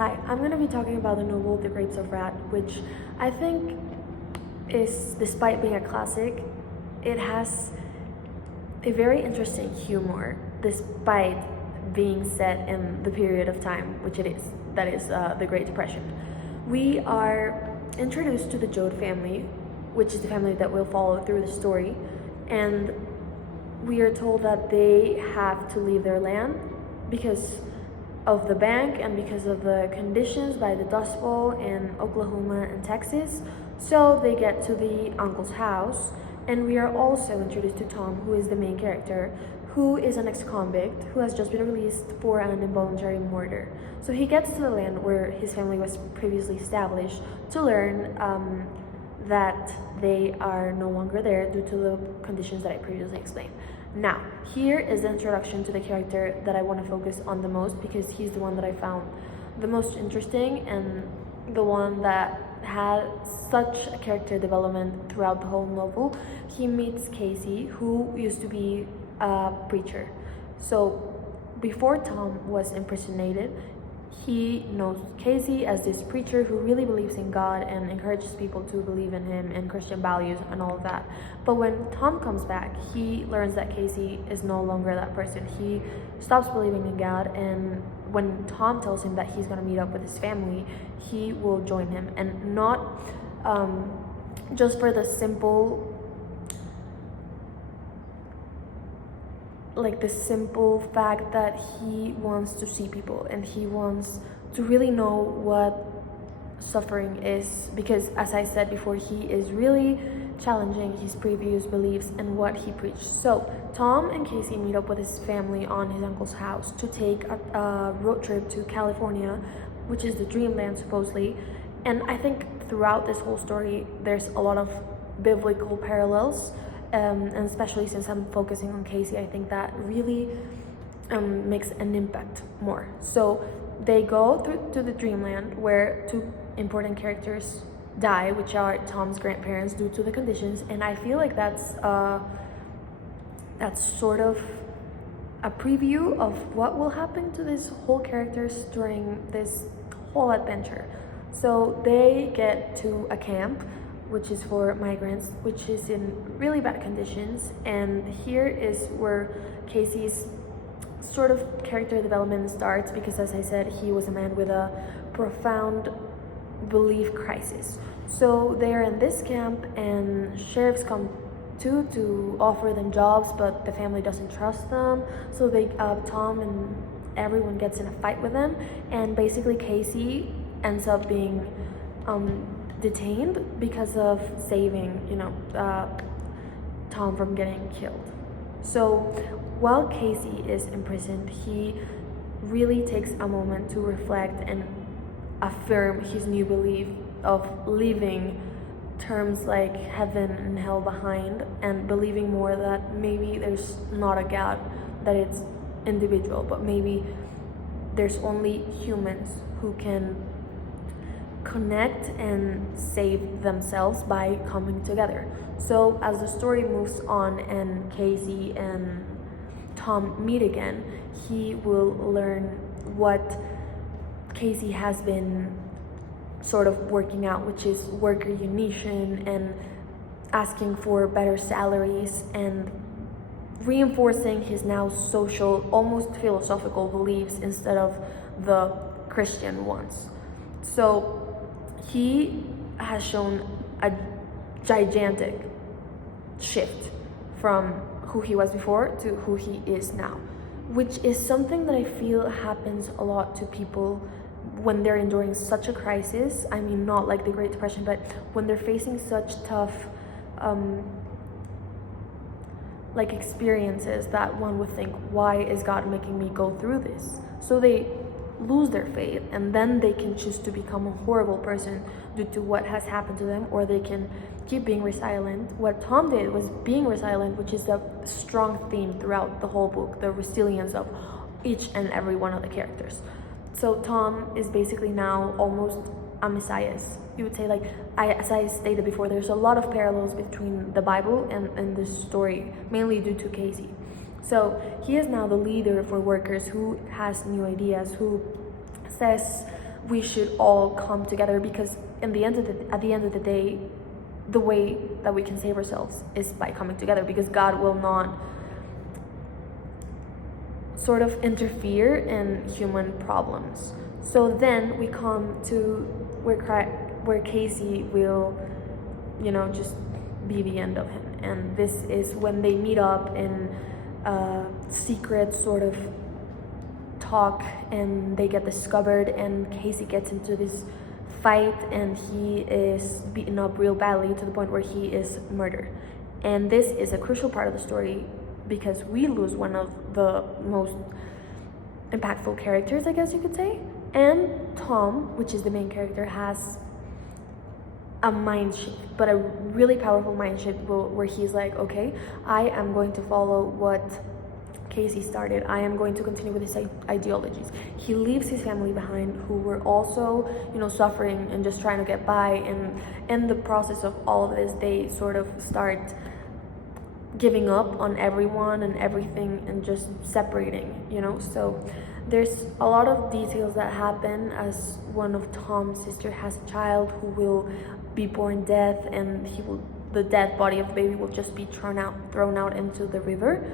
Hi, I'm going to be talking about the novel The Grapes of Wrath, which I think is, despite being a classic, it has a very interesting humor despite being set in the period of time which it is, that is the Great Depression. We are introduced to the Joad family, which is the family that will follow through the story, and we are told that they have to leave their land because of the bank and because of the conditions by the Dust Bowl in Oklahoma and Texas. So they get to the uncle's house, and we are also introduced to Tom, who is the main character, who is an ex-convict who has just been released for an involuntary murder. So he gets to the land where his family was previously established to learn that they are no longer there due to the conditions that I previously explained. Now, here is the introduction to the character that I want to focus on the most because he's the one that I found the most interesting and the one that had such a character development throughout the whole novel. He meets Casey, who used to be a preacher. So before Tom was impersonated, he knows Casey as this preacher who really believes in God and encourages people to believe in him and Christian values and all of that. But when Tom comes back, he learns that Casey is no longer that person. He stops believing in God, and when Tom tells him that he's going to meet up with his family, he will join him. And not just for the simple fact that he wants to see people and he wants to really know what suffering is, because as I said before, he is really challenging his previous beliefs and what he preached. So Tom and Casey meet up with his family on his uncle's house to take a road trip to California, which is the dreamland supposedly. And I think throughout this whole story there's a lot of biblical parallels, and especially since I'm focusing on Casey, I think that really makes an impact more. So they go to the dreamland where two important characters die, which are Tom's grandparents due to the conditions, and I feel like that's sort of a preview of what will happen to these whole characters during this whole adventure. So they get to a camp which is for migrants, which is in really bad conditions. And here is where Casey's sort of character development starts, because as I said, he was a man with a profound belief crisis. So they're in this camp and sheriffs come to offer them jobs, but the family doesn't trust them. So Tom and everyone gets in a fight with them, and basically Casey ends up being detained because of saving, Tom from getting killed. So while Casey is imprisoned, he really takes a moment to reflect and affirm his new belief of leaving terms like heaven and hell behind, and believing more that maybe there's not a God, that it's individual, but maybe there's only humans who can connect and save themselves by coming together. So as the story moves on and Casey and Tom meet again, he will learn what Casey has been sort of working out, which is worker union and asking for better salaries and reinforcing his now social, almost philosophical beliefs instead of the Christian ones. So he has shown a gigantic shift from who he was before to who he is now, which is something that I feel happens a lot to people when they're enduring such a crisis. I mean, not like the Great Depression, but when they're facing such tough experiences that one would think, why is God making me go through this? So they lose their faith, and then they can choose to become a horrible person due to what has happened to them, or they can keep being resilient. What Tom did was being resilient, which is a strong theme throughout the whole book, the resilience of each and every one of the characters. So Tom is basically now almost a messiah. You would say, as I stated before, there's a lot of parallels between the Bible and this story, mainly due to Casey. So he is now the leader for workers who has new ideas, who says we should all come together, because at the end of the day, the way that we can save ourselves is by coming together, because God will not sort of interfere in human problems. So then we come to where Casey will, just be the end of him. And this is when they meet up in a secret sort of talk, and they get discovered, and Casey gets into this fight, and he is beaten up real badly to the point where he is murdered. And this is a crucial part of the story, because we lose one of the most impactful characters, I guess you could say. And Tom, which is the main character, has a mind shift, but a really powerful mind shift, where he's like, okay, I am going to follow what Casey started. I am going to continue with his ideologies. He leaves his family behind, who were also, suffering and just trying to get by. And in the process of all of this, they sort of start giving up on everyone and everything and just separating, So there's a lot of details that happen, as one of Tom's sister has a child who will be born dead, and the dead body of the baby will just be thrown out into the river.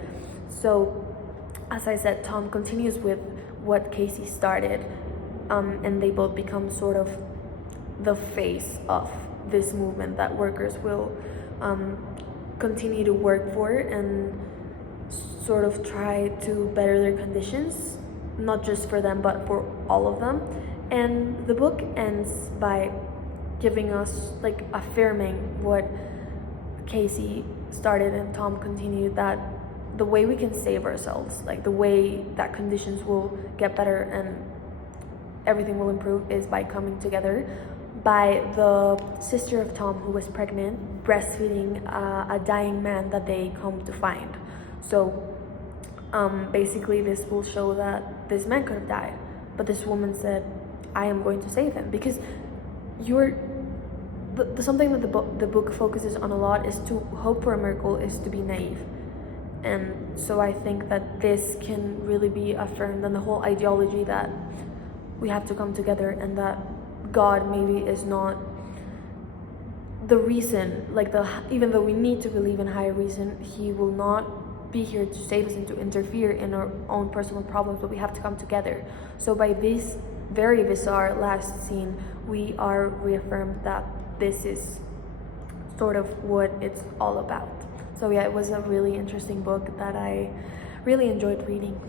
So, as I said, Tom continues with what Casey started, and they both become sort of the face of this movement that workers will continue to work for, and sort of try to better their conditions, not just for them, but for all of them. And the book ends by giving us, affirming what Casey started and Tom continued, that the way we can save ourselves, the way that conditions will get better and everything will improve, is by coming together. By the sister of Tom, who was pregnant, breastfeeding a dying man that they come to find. So basically this will show that this man could have died, but this woman said, I am going to save him. Because something that the book focuses on a lot is to hope for a miracle is to be naive. And so I think that this can really be affirmed, and the whole ideology that we have to come together, and that God maybe is not the reason, even though we need to believe in higher reason, he will not be here to save us and to interfere in our own personal problems, but we have to come together. So by this very bizarre last scene, we are reaffirmed that this is sort of what it's all about. So yeah, it was a really interesting book that I really enjoyed reading.